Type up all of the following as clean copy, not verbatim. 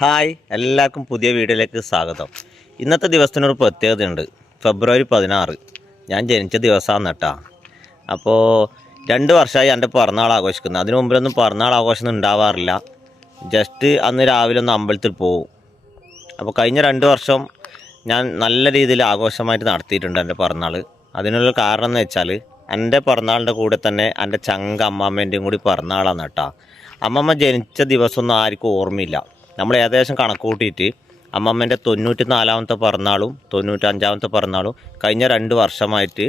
Hi, എല്ലാവർക്കും പുതിയ വീഡിയോയിലേക്ക് സ്വാഗതം. ഇന്നത്തെ ദിവസത്തിനൊരു പ്രത്യേകതയുണ്ട്. ഫെബ്രുവരി 16 ഞാൻ ജനിച്ച ദിവസമാണ് കേട്ടോ. അപ്പോൾ 2 വർഷമായി എൻ്റെ പിറന്നാൾ ആഘോഷിക്കുന്നത്. അതിനു മുമ്പിലൊന്നും പിറന്നാൾ ആഘോഷം ഉണ്ടാവാറില്ല. ജസ്റ്റ് അന്ന് രാവിലെ ഒന്ന് അമ്പലത്തിൽ പോകും. അപ്പോൾ കഴിഞ്ഞ 2 വർഷം ഞാൻ നല്ല രീതിയിൽ ആഘോഷമായിട്ട് നടത്തിയിട്ടുണ്ട് എൻ്റെ പിറന്നാൾ. അതിനുള്ള കാരണം എന്ന് വെച്ചാൽ എൻ്റെ പിറന്നാളിൻ്റെ കൂടെ തന്നെ എൻ്റെ ചങ്ക അമ്മാമ്മേൻ്റെയും കൂടി പിറന്നാളാണ് കേട്ടോ. അമ്മമ്മ ജനിച്ച ദിവസമൊന്നും ആർക്കും ഓർമ്മയില്ല. നമ്മൾ ഏകദേശം കണക്ക് കൂട്ടിയിട്ട് അമ്മമ്മേൻ്റെ 94ാമത്തെ പിറന്നാളും 95ാമത്തെ പിറന്നാളും കഴിഞ്ഞ 2 വർഷമായിട്ട്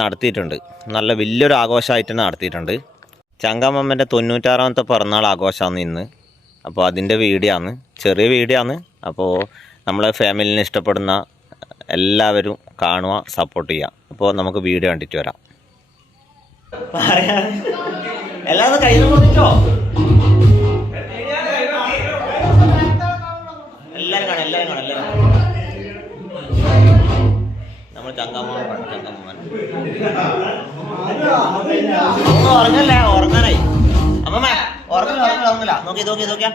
നടത്തിയിട്ടുണ്ട്. നല്ല വലിയൊരു ആഘോഷമായിട്ട് തന്നെ നടത്തിയിട്ടുണ്ട്. ചങ്കമ്മമ്മേൻ്റെ 96ാമത്തെ പിറന്നാൾ ആഘോഷമാണ് ഇന്ന്. അപ്പോൾ അതിൻ്റെ വീഡിയോ ആണ്, ചെറിയ വീഡിയോ ആണ്. അപ്പോൾ നമ്മളെ ഫാമിലിനെ ഇഷ്ടപ്പെടുന്ന എല്ലാവരും കാണുക, സപ്പോർട്ട് ചെയ്യുക. അപ്പോൾ നമുക്ക് വീഡിയോ കണ്ടിട്ട് വരാം. എല്ലാവരും കയ്യിൽ കൊടുത്തിട്ടോ? എല്ലാവരും കാണാം. നമ്മൾ ചങ്കമ്മ ഉറങ്ങല്ലേ? ഉറങ്ങാനായി അമ്മമ്മ, ഉറങ്ങില്ല. നോക്കിയാ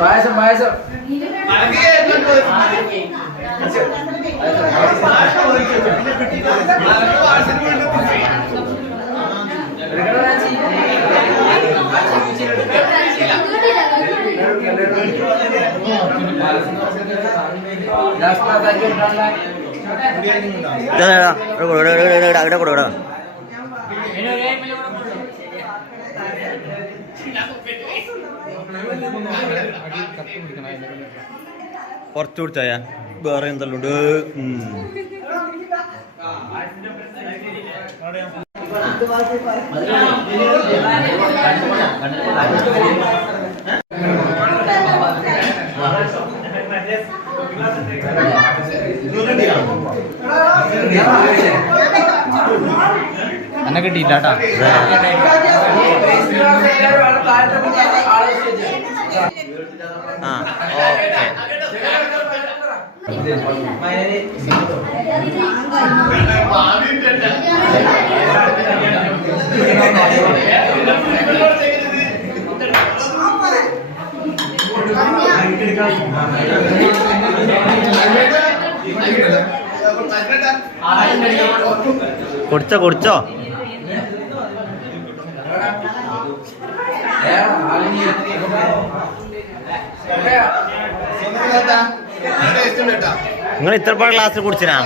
പായസം കൊടുക്കടാ. കുറച്ച് കുടിച്ചായ വേറെ എന്തെല്ലാം ഉണ്ട്? എന്നെ കിട്ടിയില്ലാട്ടാ. ആ കുടിച്ചോ കുടിച്ചോ. നിങ്ങൾ ഇത്രപ്പാട് ഗ്ലാസ്സിൽ കുടിച്ചിനാ?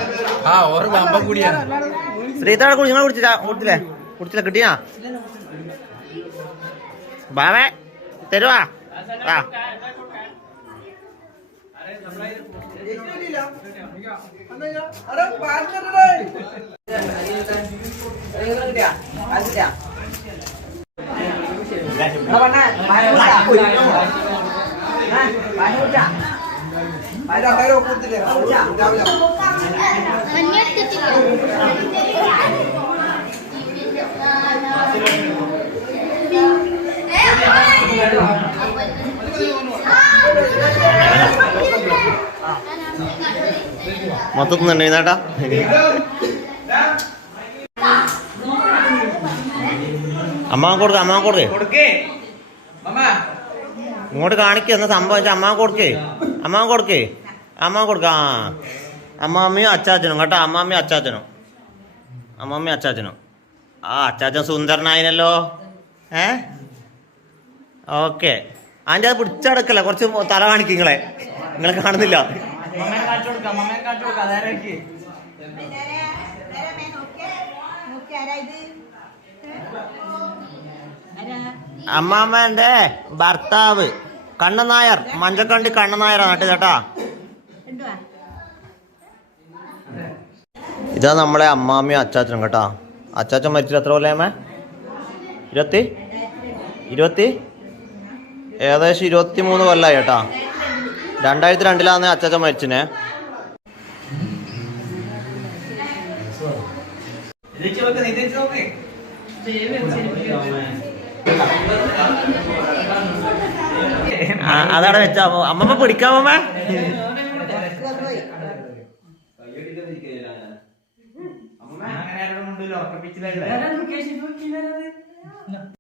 ശ്രീതാടെ കുടി. നിങ്ങൾ കുടിച്ചില്ലേ? കിട്ടിയാ? ബാവേ തരുവാ. ആ മൊത്തത്തിൽ തന്നെ എഴുതാട്ടാ. അമ്മാ കൊടുക്കേ. ഇങ്ങോട്ട് കാണിക്കുക എന്നാ സംഭവിച്ച. അമ്മാ കൊടുക്കേ. ആ അമ്മാമ്മയും അച്ചാച്ചനും കേട്ടോ. അമ്മാമ്മയും അച്ചാച്ചനും. ആ അച്ചാച്ചൻ സുന്ദരനായിനല്ലോ. ഓക്കെ. അതിൻ്റെ അത് പിടിച്ചടക്കല്ല, കുറച്ച് തല കാണിക്കും. നിങ്ങളെ കാണുന്നില്ല. അമ്മാമ്മന്റെ ഭർത്താവ് കണ്ണനായർ, മഞ്ചക്കണ്ടി കണ്ണനായർ നാട്ടിൽ കേട്ടാ. ഇതാ നമ്മളെ അമ്മാമ്മയും അച്ചാച്ചനും കേട്ടാ. അച്ചാച്ചൻ മരിച്ചിട്ട് എത്ര കൊല്ലമേ? 23 കൊല്ലമായി കേട്ടാ. 2002 അച്ചാച്ചൻ മരിച്ചിനെ. അതവിടെ വെച്ചാ അമ്മമ്മ പിടിക്കാമമ്മ.